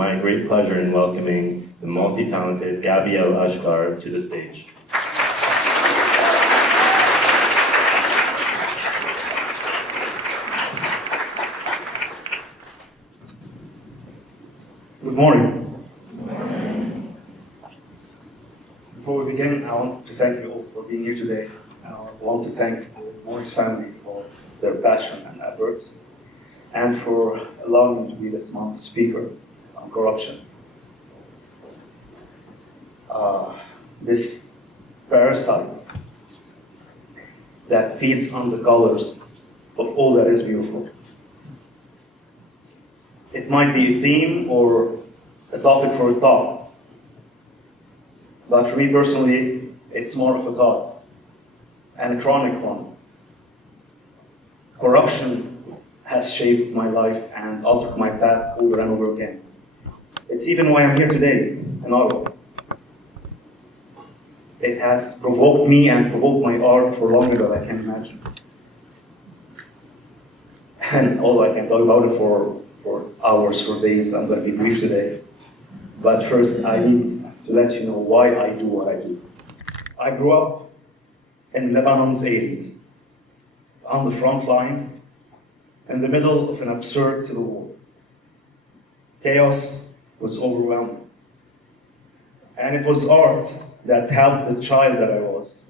my great pleasure in welcoming the multi-talented Gaby el Ashkar to the stage. Good morning. Good morning. Before we begin, I want to thank you all for being here today. I want to thank the Morris family for their passion and efforts, and for allowing me to be this month's speaker on corruption. This parasite that feeds on the colors of all that is beautiful. It might be a theme or a topic for a talk, but for me personally, it's more of a cause, and a chronic one. Corruption has shaped my life and altered my path over and over again. It's even why I'm here today in Ottawa. It has provoked me and provoked my art for longer than I can imagine. And although I can talk about it for hours, for days, I'm going to be brief today. But first, I need to let you know why I do what I do. I grew up in Lebanon's 80s, on the front line, in the middle of an absurd civil war. Chaos was overwhelming. And it was art that helped the child that I was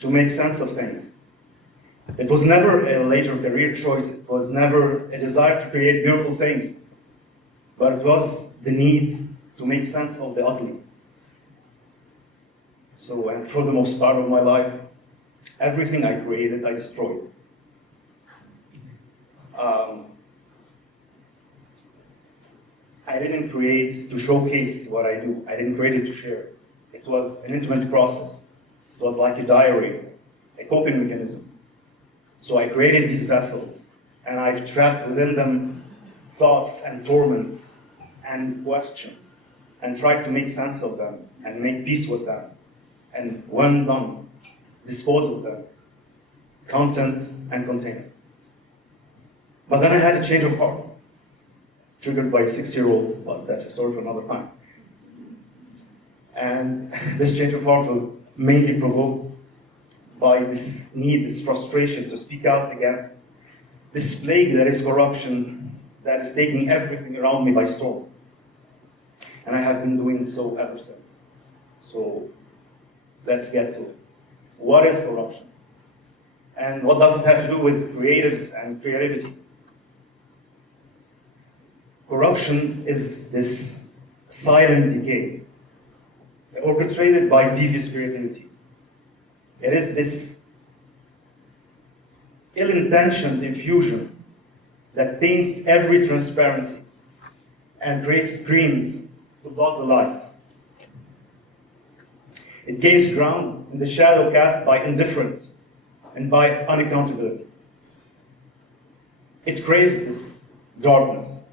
to make sense of things. It was never a later career choice. It was never a desire to create beautiful things, but it was the need to make sense of the ugly. So, and for the most part of my life, everything I created, I destroyed. I didn't create to showcase what I do. I didn't create it to share. It was an intimate process. It was like a diary, a coping mechanism. So I created these vessels, and I've trapped within them thoughts and torments and questions, and tried to make sense of them and make peace with them. And when done, dispose of them, content and container. But then I had a change of heart, triggered by a 6-year-old, but that's a story for another time. And this change of heart was mainly provoked by this need, this frustration to speak out against this plague that is corruption, that is taking everything around me by storm. And I have been doing so ever since. So let's get to it. What is corruption? And what does it have to do with creatives and creativity? Corruption is this silent decay, orchestrated by devious creativity. It is this ill-intentioned infusion that taints every transparency and creates screens to block the light. It gains ground in the shadow cast by indifference and by unaccountability. It craves this darkness.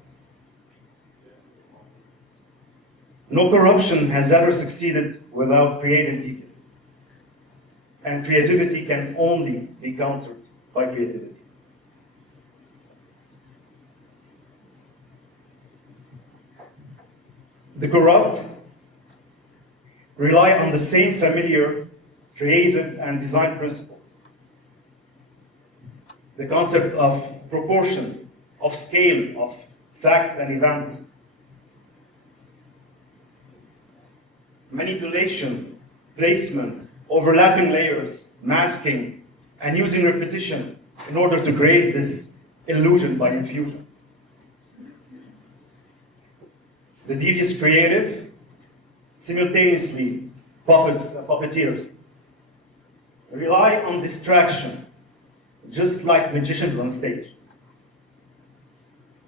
No corruption has ever succeeded without creative deviance. And creativity can only be countered by creativity. The corrupt rely on the same familiar creative and design principles. The concept of proportion, of scale, of facts and events. Manipulation, placement, overlapping layers, masking, and using repetition in order to create this illusion by infusion. The devious creative simultaneously puppeteers rely on distraction, just like magicians on stage.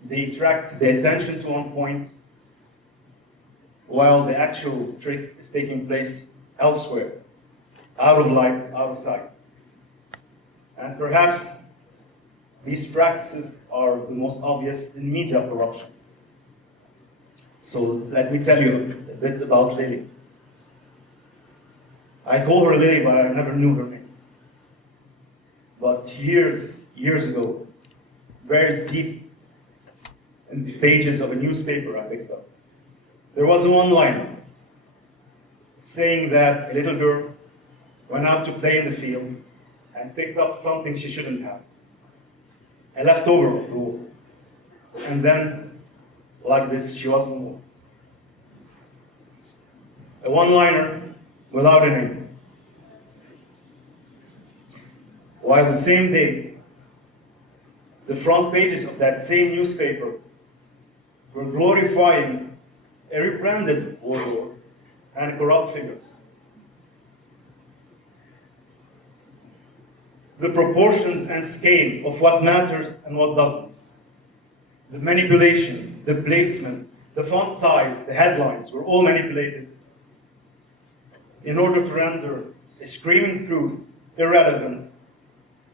They attract the attention to one point while the actual trick is taking place elsewhere, out of light, out of sight. And perhaps these practices are the most obvious in media corruption. So let me tell you a bit about Lily. I call her Lily, but I never knew her name. But years ago, very deep in the pages of a newspaper I picked up, There was a one-liner saying that a little girl went out to play in the fields and picked up something she shouldn't have, a leftover of the war. And then, like this, she was no more. A one-liner without a name. While the same day, the front pages of that same newspaper were glorifying a rebranded warlord and a corrupt figure. The proportions and scale of what matters and what doesn't, the manipulation, the placement, the font size, the headlines were all manipulated in order to render a screaming truth irrelevant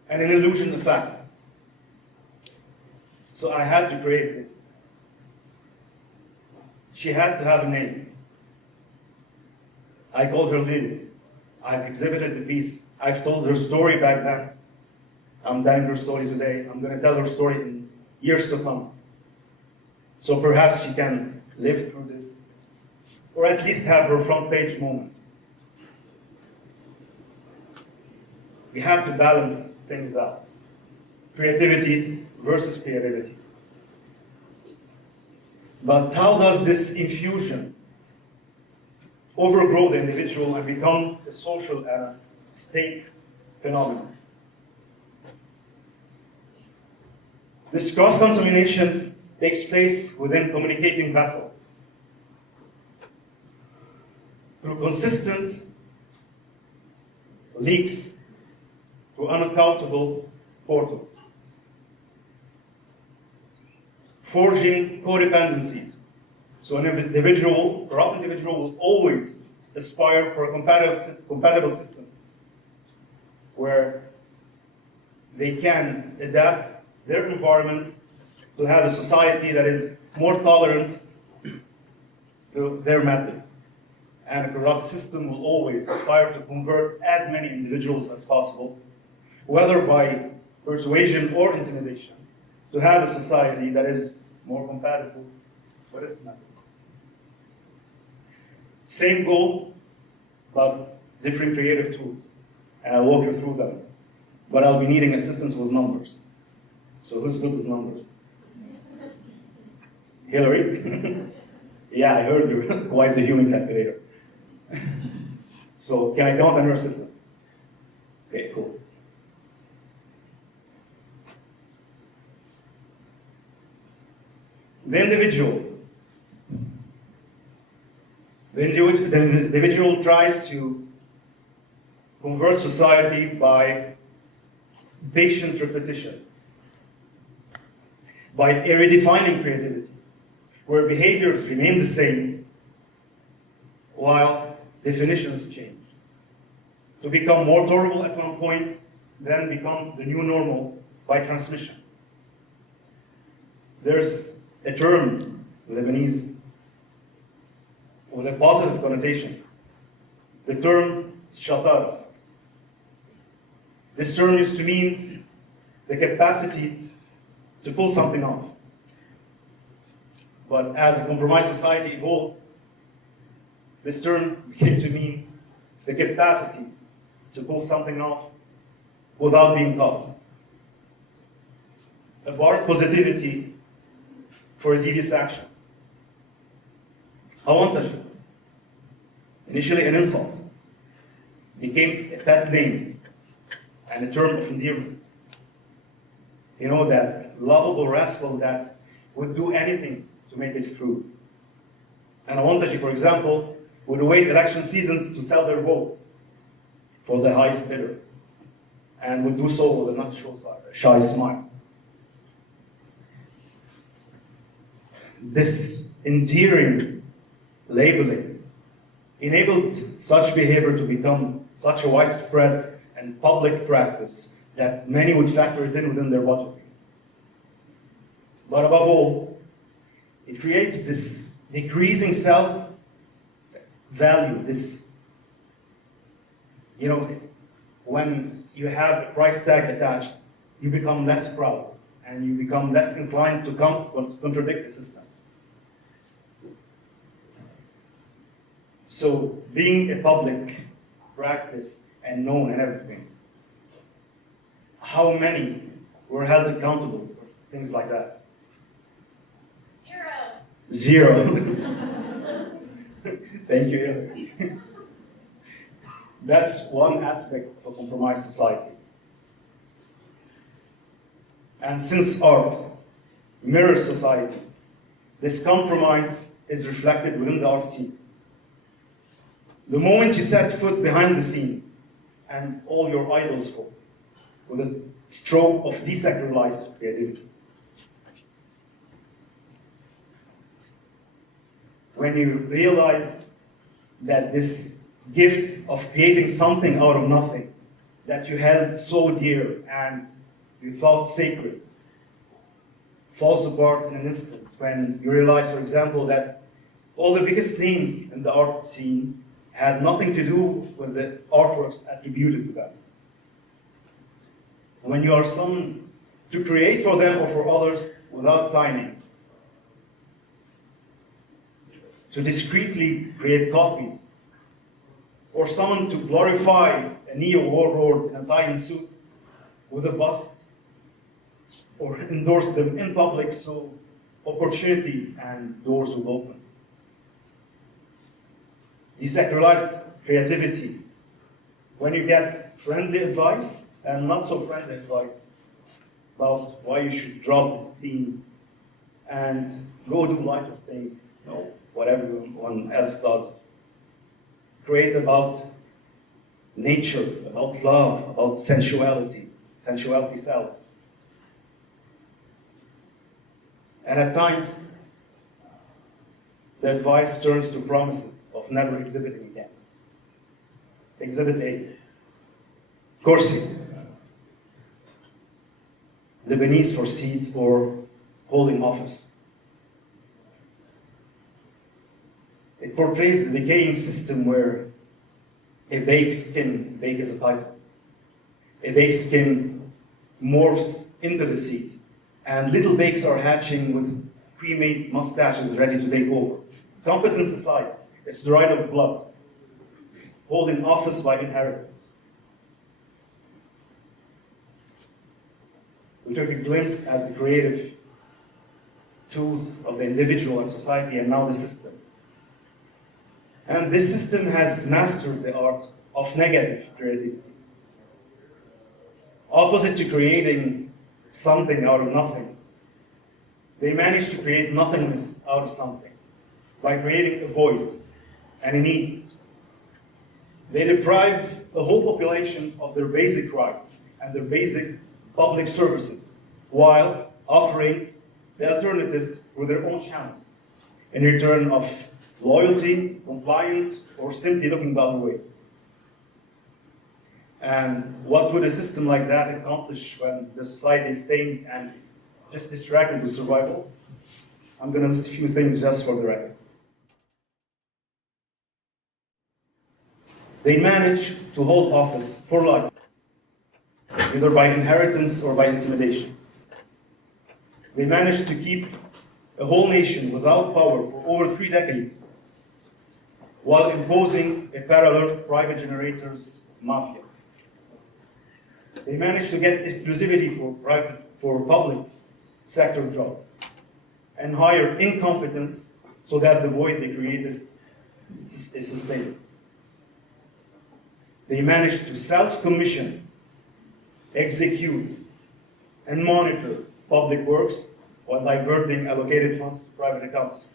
and an illusion a fact. So I had to create this. She had to have a name. I called her Lily. I've exhibited the piece. I've told her story back then. I'm telling her story today. I'm going to tell her story in years to come. So perhaps she can live through this, or at least have her front page moment. We have to balance things out. Creativity versus creativity. But how does this infusion overgrow the individual and become a social and a state phenomenon? This cross-contamination takes place within communicating vessels through consistent leaks through unaccountable portals, forging codependencies. So an individual, corrupt individual, will always aspire for a compatible system where they can adapt their environment to have a society that is more tolerant to their methods. And a corrupt system will always aspire to convert as many individuals as possible, whether by persuasion or intimidation, to have a society that is more compatible with its methods. Same goal, but different creative tools. And I'll walk you through them. But I'll be needing assistance with numbers. So who's good with numbers? Hillary? Yeah, I heard you're quite the human calculator. So can I count on your assistance? Okay, cool. The individual tries to convert society by patient repetition, by redefining creativity, where behaviors remain the same while definitions change. To become more tolerable at one point, then become the new normal by transmission. There's a term, Lebanese, with a positive connotation. The term shatar. This term used to mean the capacity to pull something off. But as a compromised society evolved, this term came to mean the capacity to pull something off without being caught. A borrowed positivity for a devious action. Contagion, initially an insult, became a pet name and a term of endearment. You know, that lovable rascal that would do anything to make it through. And Contagion, for example, would await election seasons to sell their vote for the highest bidder, and would do so with a not so shy smile. This endearing labeling enabled such behavior to become such a widespread and public practice that many would factor it in within their budgeting. But above all, it creates this decreasing self-value, this, you know, when you have a price tag attached, you become less proud and you become less inclined to contradict the system. So being a public practice and known and everything, how many were held accountable for things like that? Zero. Thank you, Hillary. That's one aspect of a compromised society. And since art mirrors society, this compromise is reflected within the art scene. The moment you set foot behind the scenes and all your idols fall with a stroke of desacralized creativity. When you realize that this gift of creating something out of nothing that you held so dear and you thought sacred falls apart in an instant when you realize, for example, that all the biggest names in the art scene had nothing to do with the artworks attributed to them. When you are summoned to create for them or for others without signing, to discreetly create copies, or someone to glorify a neo-warlord in a tie and suit with a bust, or endorse them in public so opportunities and doors will open. Desacralized creativity. When you get friendly advice and not so friendly advice about why you should drop this theme and go do lighter things, what everyone else does. Create about nature, about love, about sensuality. Sensuality sells. And at times, the advice turns to promises of never exhibiting again. Exhibit A. Corsi. Lebanese for seats or holding office. It portrays the decaying system where a baked skin, bake is a title, a baked skin morphs into the seat, and little bakes are hatching with pre-made mustaches ready to take over. Competence aside, it's the right of blood, holding office by inheritance. We took a glimpse at the creative tools of the individual and society and now the system. And this system has mastered the art of negative creativity. Opposite to creating something out of nothing, they managed to create nothingness out of something by creating a void and a need. They deprive the whole population of their basic rights and their basic public services while offering the alternatives with their own channels in return of loyalty, compliance, or simply looking the other way. And what would a system like that accomplish when the society is stained and just distracted with survival? I'm going to list a few things just for the record. They manage to hold office for life, either by inheritance or by intimidation. They manage to keep a whole nation without power for over 3 decades, while imposing a parallel private generators mafia. They managed to get exclusivity for public sector jobs and hire incompetence so that the void they created is sustained. They managed to self-commission, execute, and monitor public works while diverting allocated funds to private accounts.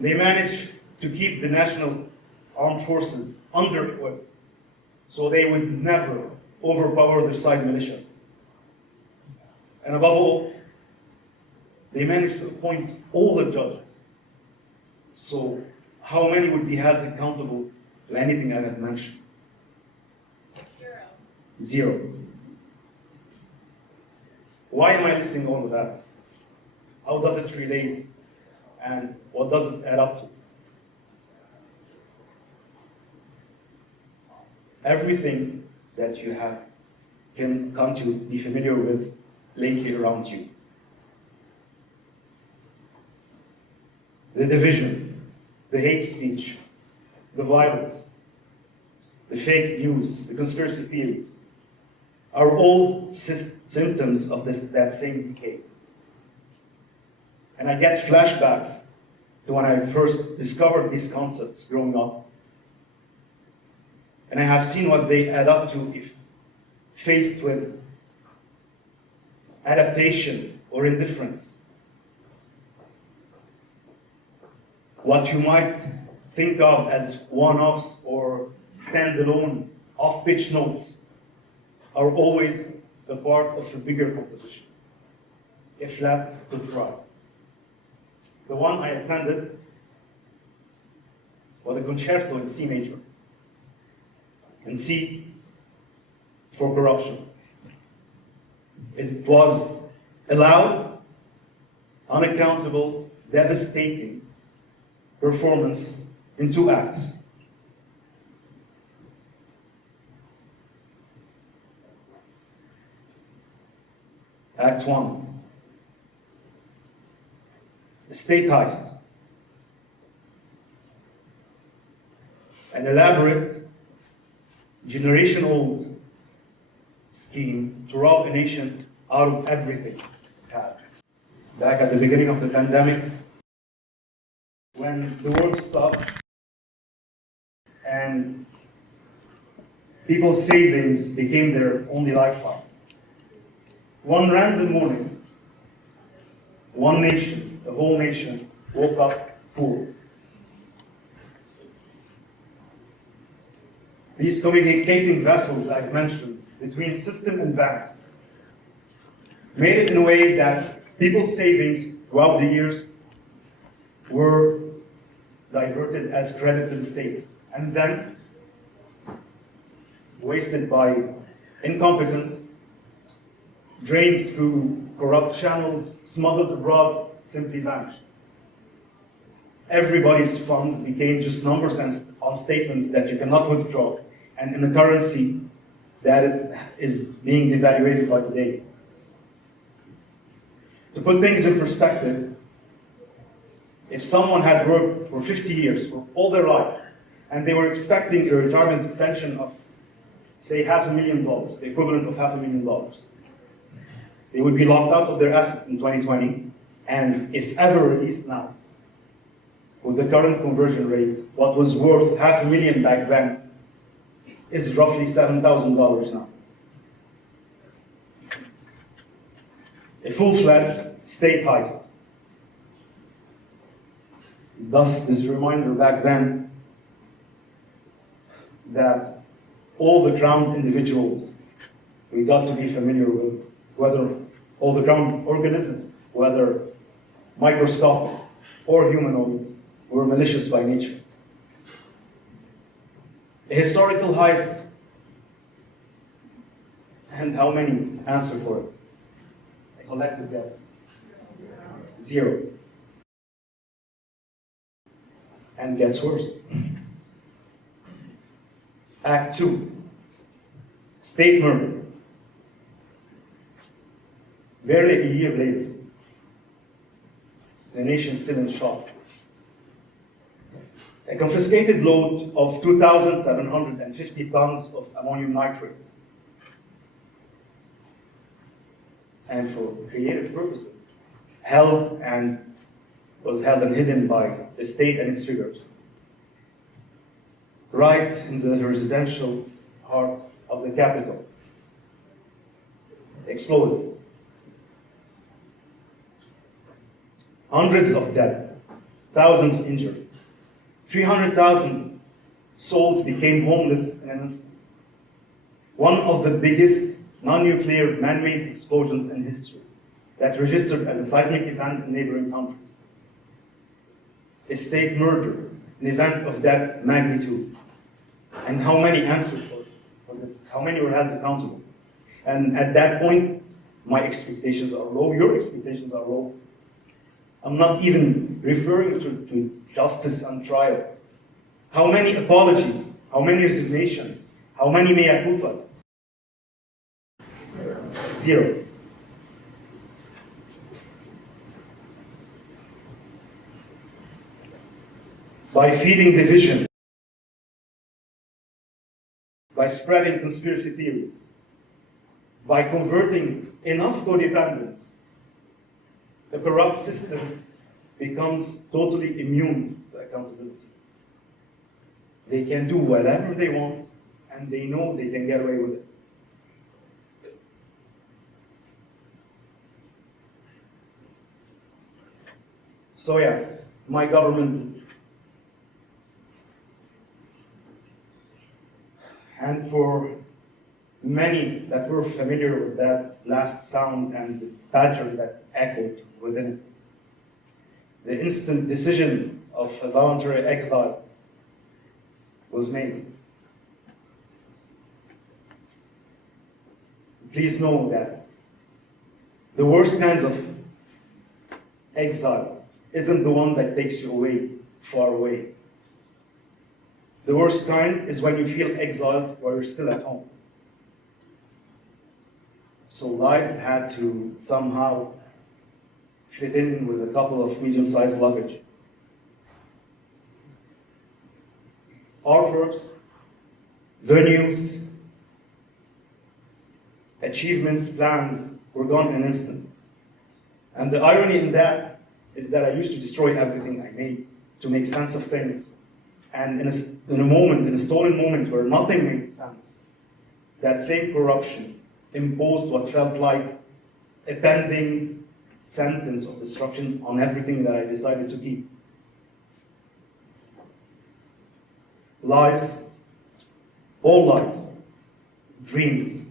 They managed to keep the national armed forces under-equipped so they would never overpower their side militias. And above all, they managed to appoint all the judges. So how many would be held accountable to anything I have mentioned? 0. Why am I listing all of that? How does it relate? And what does it add up to? Everything that you have can come to be familiar with lately around you. The division, the hate speech, the violence, the fake news, the conspiracy theories, are all symptoms of that same decay. And I get flashbacks to when I first discovered these concepts growing up. And I have seen what they add up to if faced with adaptation or indifference. What you might think of as one-offs or standalone off-pitch notes are always a part of a bigger composition, if left to thrive. The one I attended was a concerto in C major, and C for corruption. It was a loud, unaccountable, devastating performance in 2 acts. Act 1. A state heist. An elaborate, generation-old scheme to rob a nation out of everything it had. Back at the beginning of the pandemic, when the world stopped and people's savings became their only lifeline. One random morning, one nation, the whole nation, woke up poor. These communicating vessels I've mentioned between system and banks made it in a way that people's savings throughout the years were diverted as credit to the state, and then wasted by incompetence, drained through corrupt channels, smuggled abroad, simply vanished. Everybody's funds became just numbers on statements that you cannot withdraw, and in a currency that is being devaluated by the day. To put things in perspective, if someone had worked for 50 years, for all their life, and they were expecting a retirement pension of, say, $500,000, the equivalent of $500,000, they would be locked out of their asset in 2020, and if ever released now, with the current conversion rate, what was worth $500,000 back then is roughly $7,000 now. A full-fledged state heist. Thus, this reminder back then that all the ground individuals we got to be familiar with, whether all the ground organisms, whether microscopic or humanoid, were malicious by nature. A historical heist, and how many answer for it? A collective guess. 0. And gets worse. Act 2. State murder. Barely a year later, the nation still in shock. A confiscated load of 2,750 tons of ammonium nitrate. And for creative purposes, was held and hidden by the state and its figures. Right in the residential heart of the capital. Exploded. Hundreds of dead, thousands injured. 300,000 souls became homeless in an instant. One of the biggest non-nuclear man-made explosions in history that registered as a seismic event in neighboring countries. A state murder, an event of that magnitude. And how many answered for this? How many were held accountable? And at that point, my expectations are low, your expectations are low. I'm not even referring to justice and trial. How many apologies? How many resignations? How many mea culpas? 0. by feeding division, by spreading conspiracy theories, by converting enough codependence, the corrupt system becomes totally immune to accountability. They can do whatever they want, and they know they can get away with it. So yes, my government, and for many that were familiar with that last sound and the pattern that echoed within it, the instant decision of a voluntary exile was made. Please know that the worst kinds of exiles isn't the one that takes you away, far away. The worst kind is when you feel exiled while you're still at home. So lives had to somehow fit in with a couple of medium-sized luggage. Artworks, venues, achievements, plans were gone in an instant. And the irony in that is that I used to destroy everything I made to make sense of things. And in a stolen moment where nothing made sense, that same corruption imposed what felt like a pending sentence of destruction on everything that I decided to keep. Lives, all lives, dreams,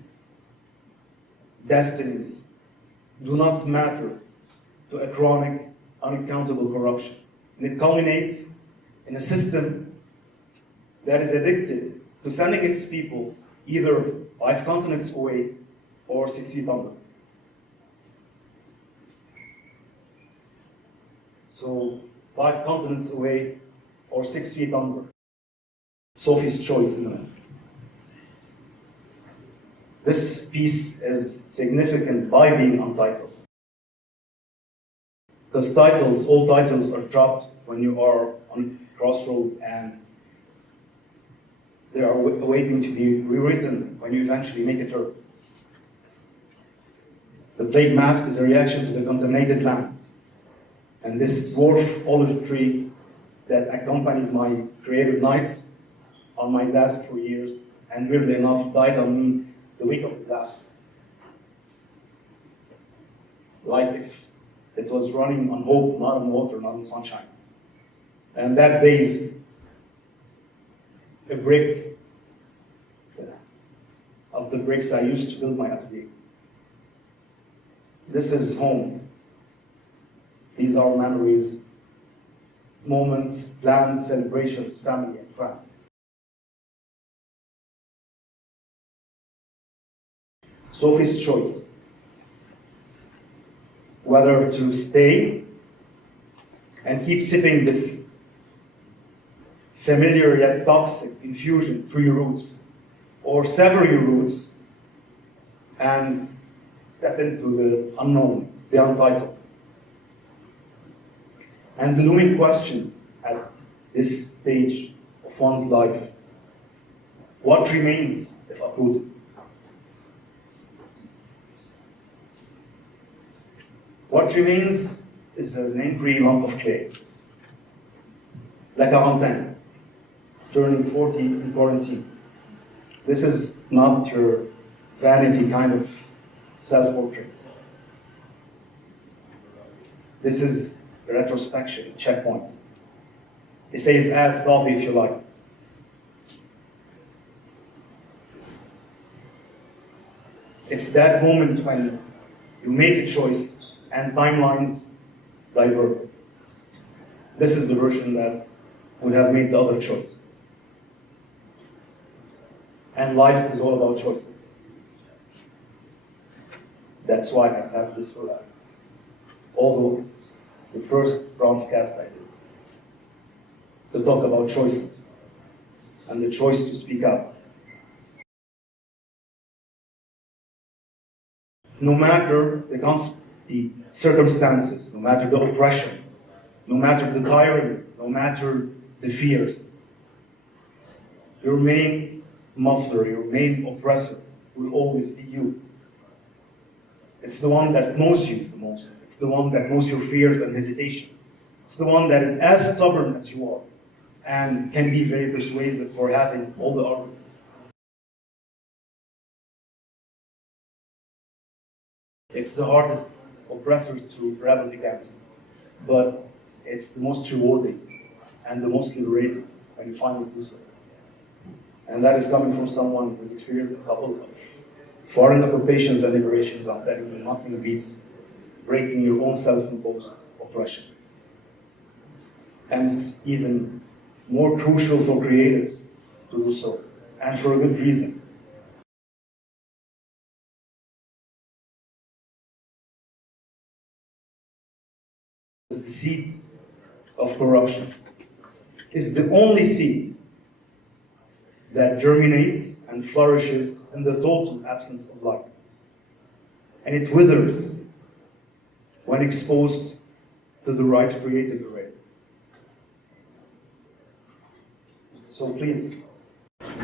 destinies do not matter to a chronic, unaccountable corruption. And it culminates in a system that is addicted to sending its people either 5 continents away or 6 feet under. So 5 continents away or 6 feet under. Sophie's choice, isn't it? This piece is significant by being untitled. Because all titles are dropped when you are on a crossroad and they are waiting to be rewritten when you eventually make a turn. The plague mask is a reaction to the contaminated land. And this dwarf olive tree that accompanied my creative nights on my desk for years, and weirdly enough, died on me the week of the last. Like if it was running on hope, not on water, not on sunshine. And that base, a brick of the bricks I used to build my atelier. This is home. These are memories, moments, plans, celebrations, family, and friends. Sophie's choice. Whether to stay and keep sipping this familiar yet toxic infusion through your roots, or sever your roots and step into the unknown, the untitled. And the looming questions at this stage of one's life. What remains if uprooted? What remains is an angry lump of clay. La quarantaine, turning 40 in quarantine. This is not your vanity kind of self-portraits. This is a retrospection, checkpoint. A safe as copy if you like. It's that moment when you make a choice and timelines divert. This is the version that would have made the other choice. And life is all about choices. That's why I have this for last. Although it's the first broadcast I did. To talk about choices and the choice to speak up. No matter the circumstances, no matter the oppression, no matter the tyranny, no matter the fears. Your main muffler, your main oppressor will always be you. It's the one that knows you the most. It's the one that knows your fears and hesitations. It's the one that is as stubborn as you are and can be very persuasive for having all the arguments. It's the hardest oppressor to rebel against, but it's the most rewarding and the most liberating when you finally do so. And that is coming from someone who's experienced a couple of foreign occupations and liberations. I'm telling you, nothing beats breaking your own self-imposed oppression. And it's even more crucial for creatives to do so, and for a good reason. The seed of corruption is the only seed that germinates and flourishes in the total absence of light. And it withers when exposed to the right creative array. So please,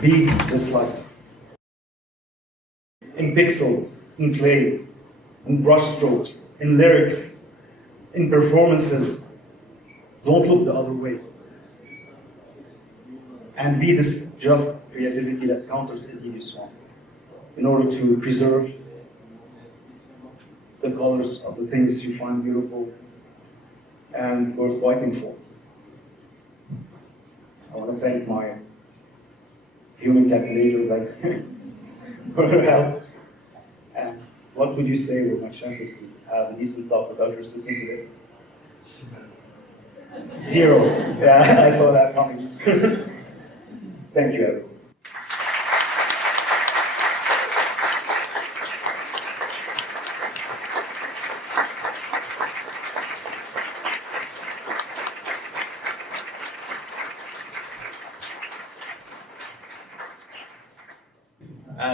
be this light. In pixels, in clay, in brushstrokes, in lyrics, in performances. Don't look the other way. And be this just creativity that counters the devious one, in order to preserve the colors of the things you find beautiful and worth fighting for. I want to thank my human calculator back for her help. And what would you say were my chances to have a decent talk without your assistance today? 0. Yeah, I saw that coming. Thank you, everyone.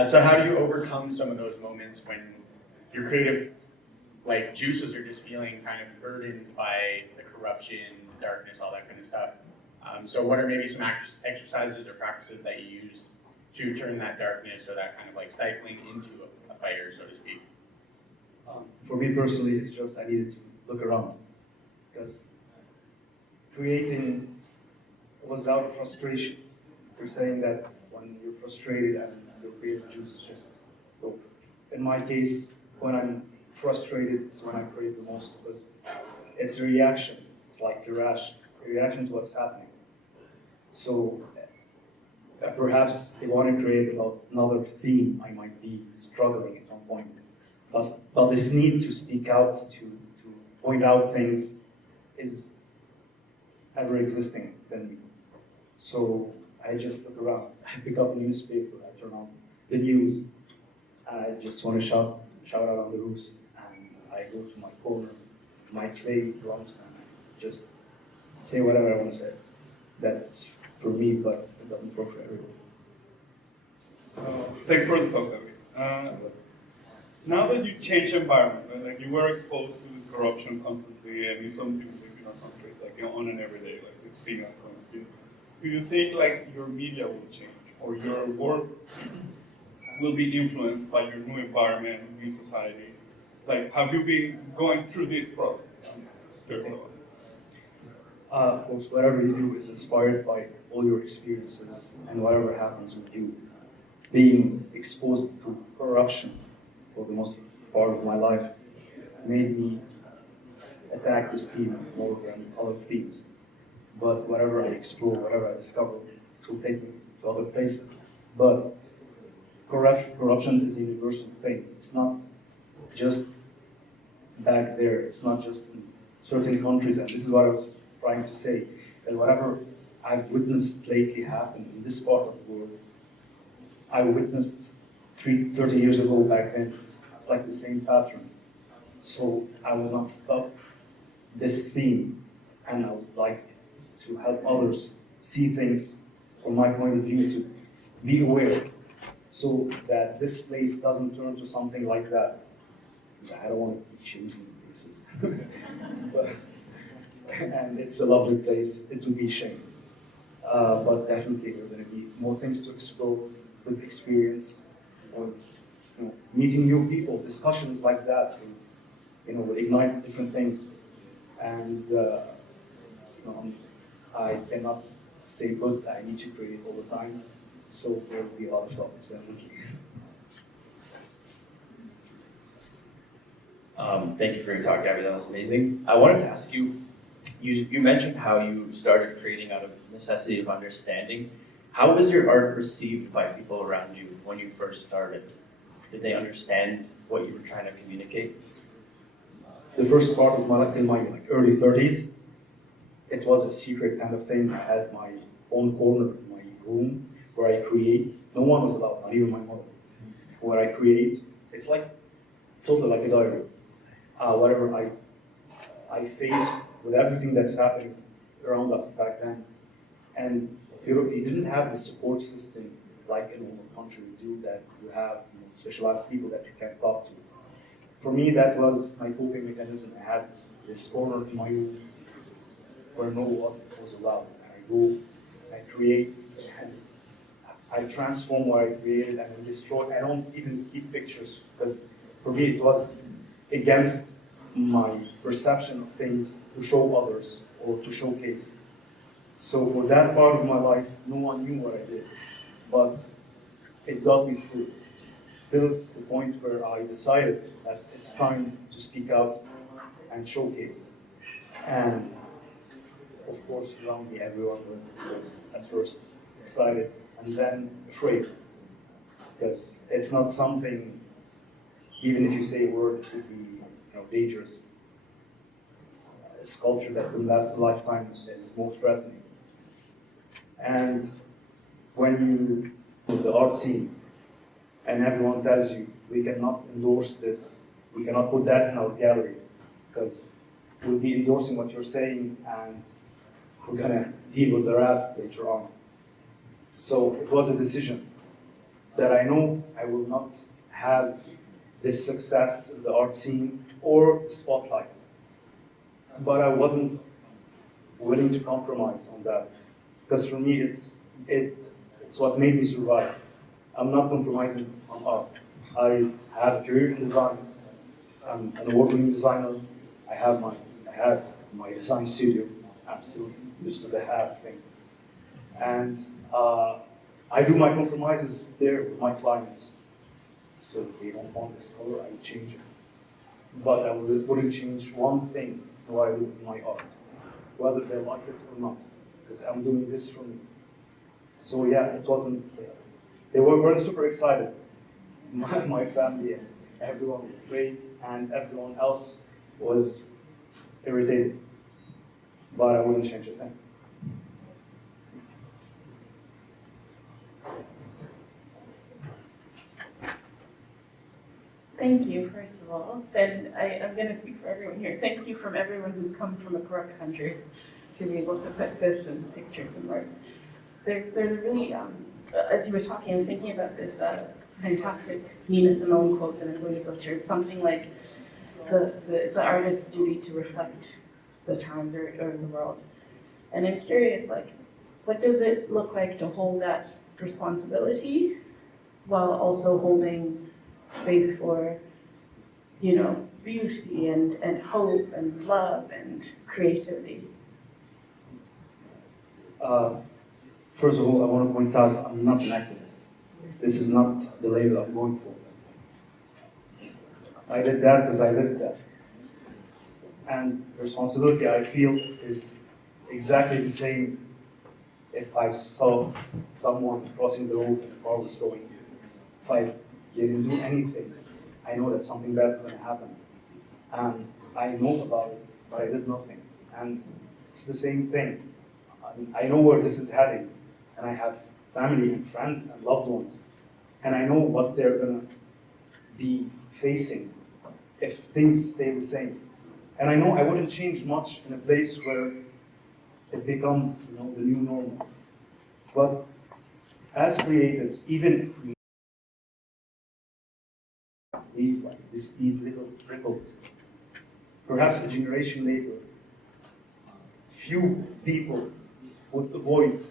So how do you overcome some of those moments when your creative juices are just feeling kind of burdened by the corruption, the darkness, all that kind of stuff? So what are maybe some exercises or practices that you use to turn that darkness or that kind of stifling into a fire, so to speak? For me personally, it's just I needed to look around, because creating was out of frustration. You're saying that when you're frustrated and your creative juices just go. In my case, when I'm frustrated, it's when I create the most, because it's a reaction. It's like a reaction to what's happening. So perhaps if I want to create about another theme, I might be struggling at one point. But this need to speak out, to point out things, is ever existing within me. So I just look around. I pick up a newspaper, I turn on the news, and I just want to shout out on the roofs. And I go to my corner, my clay drums, and I just say whatever I want to say. That's for me, but it doesn't work for everyone. Thanks for the talk, Gaby. Now that you change environment, right? Like you were exposed to this corruption constantly, and in some people live in our countries, on an everyday, this thing that's going on. Do you think your media will change, or your work will be influenced by your new environment, new society? Have you been going through this process yourself? Of course, whatever you do is inspired by all your experiences and whatever happens with you. Being exposed to corruption for the most part of my life made me attack this theme more than other themes. But whatever I explore, whatever I discover, it will take me to other places. But corruption is a universal thing. It's not just back there. It's not just in certain countries. And this is what I was trying to say, that whatever I've witnessed lately happen in this part of the world, I witnessed 30 years ago back then. It's like the same pattern. So I will not stop this theme, and I would like to help others see things from my point of view, to be aware, so that this place doesn't turn to something like that. I don't want to keep changing places. And it's a lovely place. It would be a shame. but definitely there are going to be more things to explore with experience, or meeting new people. Discussions like that, will ignite different things. And I cannot stay put. I need to create all the time. So there will be a lot of topics definitely. Thank you for your talk, Gabby. That was amazing. I wanted to ask you, you mentioned how you started creating out of necessity of understanding. How was your art received by people around you when you first started? Did they understand what you were trying to communicate? The first part of my life, in my early 30s, it was a secret kind of thing. I had my own corner in my room where I create. No one was allowed, not even my mother. Where I create, it's like totally like a diary. Whatever I face with everything that's happening around us back then. And you didn't have the support system like in a normal country do, that you have specialized people that you can talk to. For me, that was my coping mechanism. I had this corner in my room where no one was allowed. I go, I create, and I transform what I created and I destroy. I don't even keep pictures because for me it was against my perception of things to show others or to showcase. So for that part of my life, no one knew what I did, but it got me through. Till the point where I decided that it's time to speak out and showcase. And of course, around me, everyone was at first excited and then afraid, because it's not something, even if you say a word, it could be dangerous. A sculpture that will last a lifetime is more threatening. And when you, the art scene, and everyone tells you, we cannot endorse this, we cannot put that in our gallery, because we'll be endorsing what you're saying, and we're gonna deal with the wrath later on. So it was a decision that I know I will not have this success in the art scene or the spotlight. But I wasn't willing to compromise on that, because for me it's what made me survive. I'm not compromising on art. I have a career in design. I'm an award-winning designer. I had my design studio. I'm still used to the have thing. And I do my compromises there with my clients. So if they don't want this color, I change it. But I wouldn't change one thing what I do in my art, whether they like it or not, because I'm doing this for me. So yeah, it wasn't, they weren't super excited. My family and everyone was afraid, and everyone else was irritated. But I wouldn't change a thing. Thank you, first of all. And I'm going to speak for everyone here. Thank you from everyone who's come from a corrupt country to be able to put this in pictures and words. There's a really, as you were talking, I was thinking about this fantastic Nina Simone quote that I'm going to butcher. It's something like, it's the artist's duty to reflect the times or the world. And I'm curious, what does it look like to hold that responsibility while also holding space for, beauty and hope and love and creativity? First of all, I want to point out I'm not an activist. This is not the label I'm going for. I did that because I lived that. And the responsibility I feel is exactly the same if I saw someone crossing the road and the car was going. If I didn't do anything, I know that something bad is going to happen. And I know about it, but I did nothing. And it's the same thing. I know where this is heading, and I have family and friends and loved ones, and I know what they're going to be facing if things stay the same. And I know I wouldn't change much in a place where it becomes the new normal. But as creatives, even if we leave these little ripples, perhaps a generation later, few people would avoid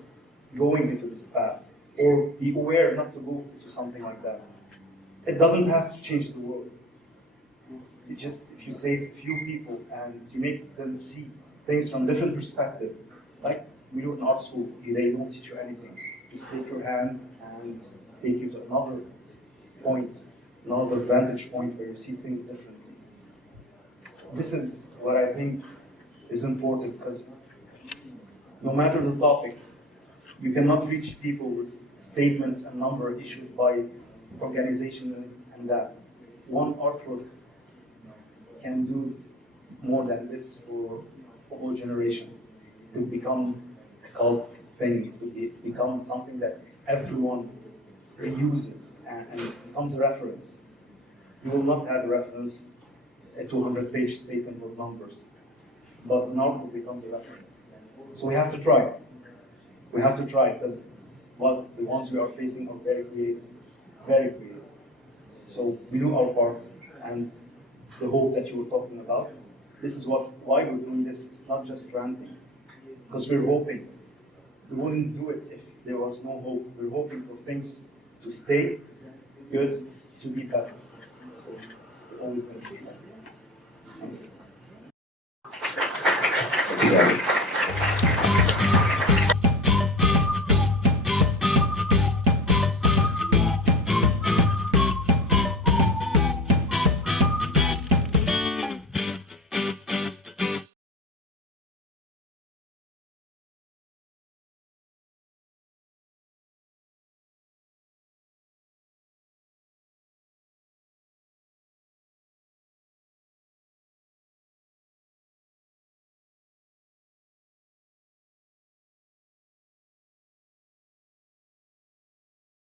going into this path, or be aware not to go to something like that. It doesn't have to change the world. It just, if you save a few people and you make them see things from different perspective, like we do in art school, they don't teach you anything. Just take your hand and take you to another point, another vantage point where you see things differently. This is what I think is important, because no matter the topic, you cannot reach people with statements and numbers issued by organizations and that. One artwork can do more than this for a whole generation. It could become a cult thing. It could become something that everyone uses and becomes a reference. You will not have a reference, a 200-page statement with numbers, but an artwork becomes a reference. So we have to try. We have to try, because the ones we are facing are very creative, very creative. So we do our part, and the hope that you were talking about, this is why we're doing this. It's not just ranting, because we're hoping. We wouldn't do it if there was no hope. We're hoping for things to stay good, to be better. So we're always going to try. Yeah.